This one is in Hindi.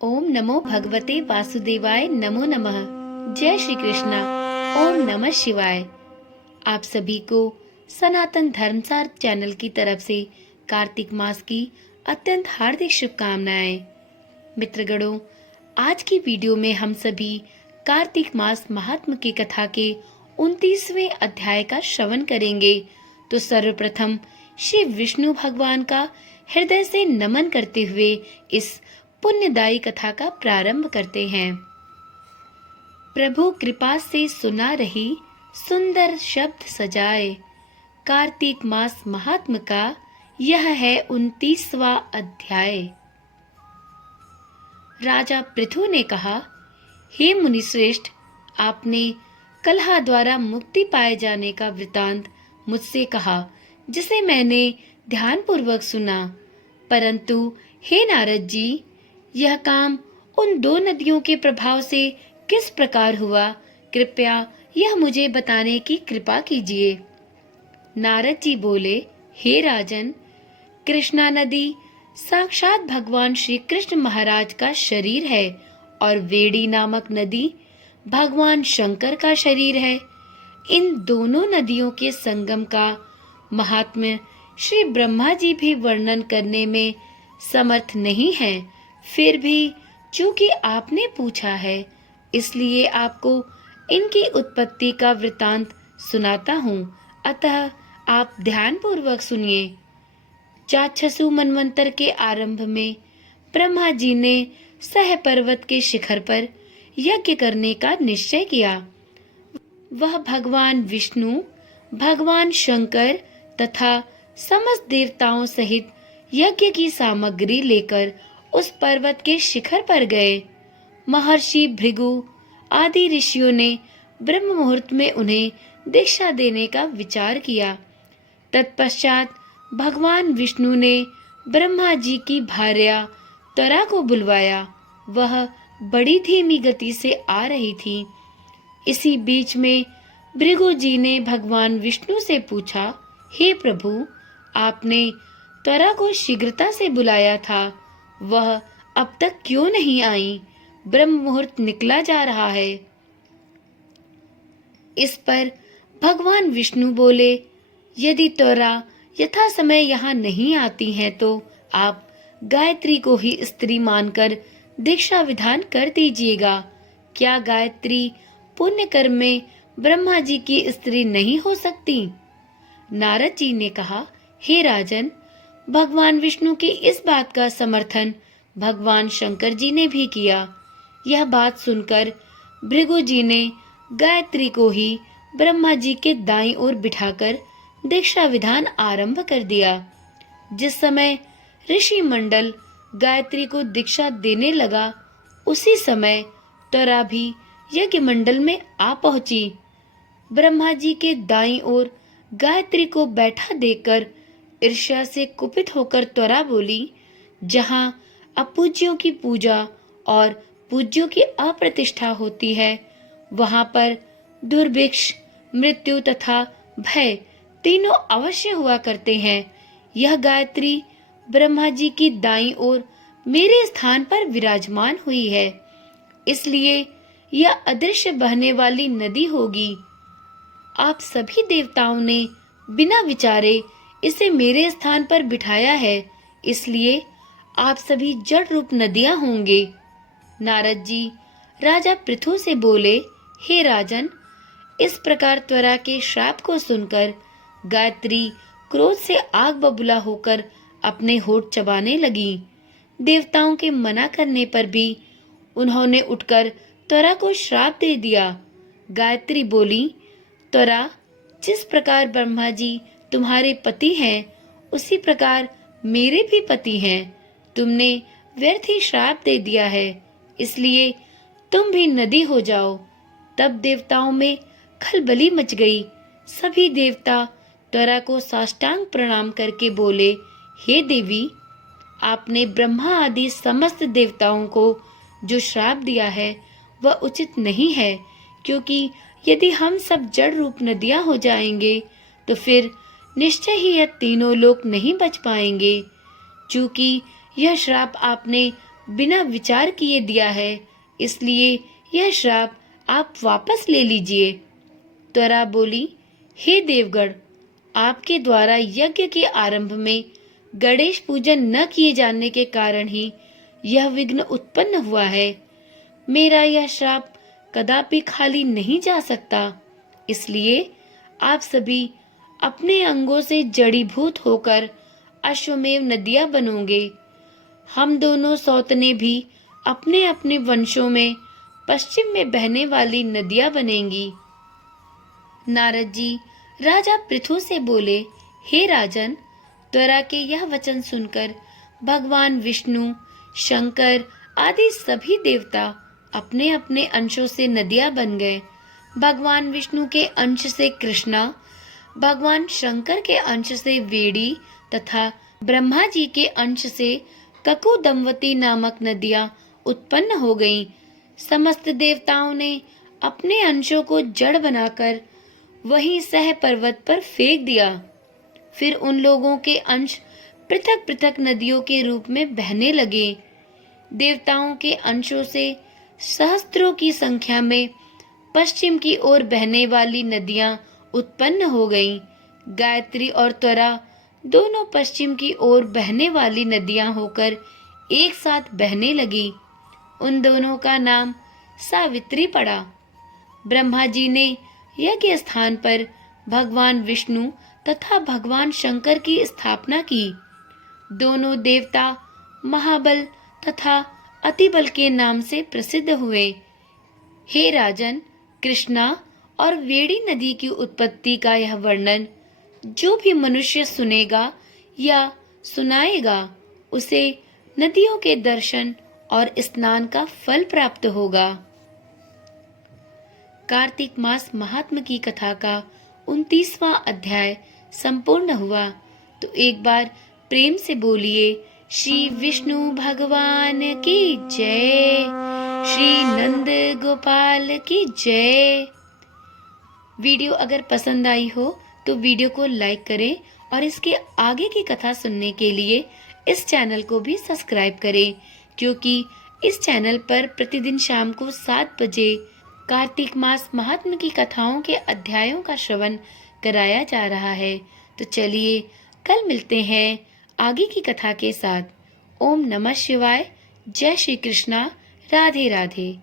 ओम नमो भगवते वासुदेवाय नमो नमः। जय श्री कृष्णा। ओम नमः शिवाय। आप सभी को सनातन धर्मसार चैनल की तरफ से कार्तिक मास की अत्यंत हार्दिक शुभकामनाएं। मित्रगणों, आज की वीडियो में हम सभी कार्तिक मास महात्म की कथा के 29वें अध्याय का श्रवण करेंगे। तो सर्वप्रथम श्री विष्णु भगवान का हृदय से नमन करते हुए इस पुण्यदायी कथा का प्रारंभ करते हैं। प्रभु कृपा से सुना रही सुंदर शब्द सजाए, कार्तिक मास महात्म का यह है 29वां अध्याय। राजा पृथु ने कहा, हे मुनिश्रेष्ठ, आपने कलह द्वारा मुक्ति पाए जाने का वृतांत मुझसे कहा, जिसे मैंने ध्यानपूर्वक सुना। परंतु हे नारद जी, यह काम उन दो नदियों के प्रभाव से किस प्रकार हुआ, कृपया यह मुझे बताने की कृपा कीजिए। नारद जी बोले, हे राजन, कृष्णा नदी साक्षात भगवान श्री कृष्ण महाराज का शरीर है और वेड़ी नामक नदी भगवान शंकर का शरीर है। इन दोनों नदियों के संगम का महात्म्य श्री ब्रह्मा जी भी वर्णन करने में समर्थ नहीं है। फिर भी चूंकि आपने पूछा है, इसलिए आपको इनकी उत्पत्ति का वृतांत सुनाता हूँ। अतः आप ध्यानपूर्वक सुनिए। चाक्षसु मनवंतर के आरंभ में ब्रह्मा जी ने सह पर्वत के शिखर पर यज्ञ करने का निश्चय किया। वह भगवान विष्णु, भगवान शंकर तथा समस्त देवताओं सहित यज्ञ की सामग्री लेकर उस पर्वत के शिखर पर गए। महर्षि भृगु आदि ऋषियों ने ब्रह्म मुहूर्त में उन्हें दीक्षा देने का विचार किया। तत्पश्चात भगवान विष्णु ने ब्रह्मा जी की भार्या त्वरा को बुलवाया। वह बड़ी धीमी गति से आ रही थी। इसी बीच में भृगु जी ने भगवान विष्णु से पूछा, हे प्रभु, आपने त्वरा को शीघ्रता से बुलाया था, वह अब तक क्यों नहीं आई? ब्रह्म मुहूर्त निकला जा रहा है। इस पर भगवान विष्णु बोले, यदि त्वरा यथा समय यहाँ नहीं आती हैं तो आप गायत्री को ही स्त्री मानकर दीक्षा विधान कर दीजिएगा। क्या गायत्री पुण्य कर्म में ब्रह्मा जी की स्त्री नहीं हो सकती? नारद जी ने कहा, हे राजन, भगवान विष्णु की इस बात का समर्थन भगवान शंकर जी ने भी किया। यह बात सुनकर भृगु जी ने गायत्री को ही ब्रह्मा जी के दाईं ओर बिठाकर दीक्षा विधान आरंभ कर दिया। जिस समय ऋषि मंडल गायत्री को दीक्षा देने लगा, उसी समय त्वरा भी यज्ञ मंडल में आ पहुंची। ब्रह्मा जी के दाईं ओर गायत्री को बैठा देखकर ईर्ष्या से कुपित होकर त्वरा बोली, जहाँ अपूज्यों की पूजा और पूज्यों की अप्रतिष्ठा होती है, वहां पर दुर्भिक्ष, मृत्यु तथा भय तीनों अवश्य हुआ करते हैं। यह गायत्री ब्रह्मा जी की दाईं ओर मेरे स्थान पर विराजमान हुई है, इसलिए यह अदृश्य बहने वाली नदी होगी। आप सभी देवताओं ने बिना विचारे इसे मेरे स्थान पर बिठाया है, इसलिए आप सभी जड़ रूप नदियां होंगे। नारद जी राजा पृथु से बोले, हे राजन, इस प्रकार त्वरा के श्राप को सुनकर गायत्री क्रोध से आग बबूला होकर अपने होठ चबाने लगी। देवताओं के मना करने पर भी उन्होंने उठकर त्वरा को श्राप दे दिया। गायत्री बोली, त्वरा, जिस प्रकार ब्रह्मा जी तुम्हारे पति हैं, उसी प्रकार मेरे भी पति हैं। तुमने व्यर्थ ही श्राप दे दिया है, इसलिए तुम भी नदी हो जाओ। तब देवताओं में खलबली मच गई। सभी देवता त्वरा को साष्टांग प्रणाम करके बोले, हे देवी, आपने ब्रह्मा आदि समस्त देवताओं को जो श्राप दिया है वह उचित नहीं है, क्योंकि यदि हम सब जड़ रूप नदियां हो जाएंगे तो फिर निश्चय ही यह तीनों लोक नहीं बच पाएंगे। चूंकि यह श्राप आपने बिना विचार किए दिया है, इसलिए यह श्राप आप वापस ले लीजिए। त्वरा बोली, हे देवगण, आपके द्वारा यज्ञ के आरंभ में गणेश पूजन न किए जाने के कारण ही यह विघ्न उत्पन्न हुआ है। मेरा यह श्राप कदापि खाली नहीं जा सकता, इसलिए आप सभी अपने अंगों से जड़ीभूत होकर अश्वमेव नदियां बनोगे। हम दोनों सौतने भी अपने अपने वंशों में पश्चिम में बहने वाली नदियां बनेंगी। नारद जी राजा पृथु से बोले, हे राजन, त्वरा के यह वचन सुनकर भगवान विष्णु, शंकर आदि सभी देवता अपने अपने अंशों से नदियां बन गए। भगवान विष्णु के अंश से कृष्णा, भगवान शंकर के अंश से वेड़ी तथा ब्रह्मा जी के अंश से ककुदमवती नामक नदियां उत्पन्न हो गईं। समस्त देवताओं ने अपने अंशों को जड़ बनाकर वहीं सह पर्वत पर फेंक दिया। फिर उन लोगों के अंश पृथक पृथक नदियों के रूप में बहने लगे। देवताओं के अंशों से सहस्त्रों की संख्या में पश्चिम की ओर बहने वाली नदियां उत्पन्न हो गईं। गायत्री और त्वरा दोनों पश्चिम की ओर बहने वाली नदियां होकर एक साथ बहने लगी। उन दोनों का नाम सावित्री पड़ा। ब्रह्मा जी ने यज्ञ स्थान पर भगवान विष्णु तथा भगवान शंकर की स्थापना की। दोनों देवता महाबल तथा अतिबल के नाम से प्रसिद्ध हुए। हे राजन, कृष्णा और वेड़ी नदी की उत्पत्ति का यह वर्णन जो भी मनुष्य सुनेगा या सुनाएगा, उसे नदियों के दर्शन और स्नान का फल प्राप्त होगा। कार्तिक मास महात्म की कथा का 29वां अध्याय संपूर्ण हुआ। तो एक बार प्रेम से बोलिए, श्री विष्णु भगवान की जय, श्री नंद गोपाल की जय। वीडियो अगर पसंद आई हो तो वीडियो को लाइक करें और इसके आगे की कथा सुनने के लिए इस चैनल को भी सब्सक्राइब करें, क्योंकि इस चैनल पर प्रतिदिन शाम को 7 बजे कार्तिक मास महात्म की कथाओं के अध्यायों का श्रवण कराया जा रहा है। तो चलिए कल मिलते हैं आगे की कथा के साथ। ओम नमः शिवाय। जय श्री कृष्णा। राधे राधे।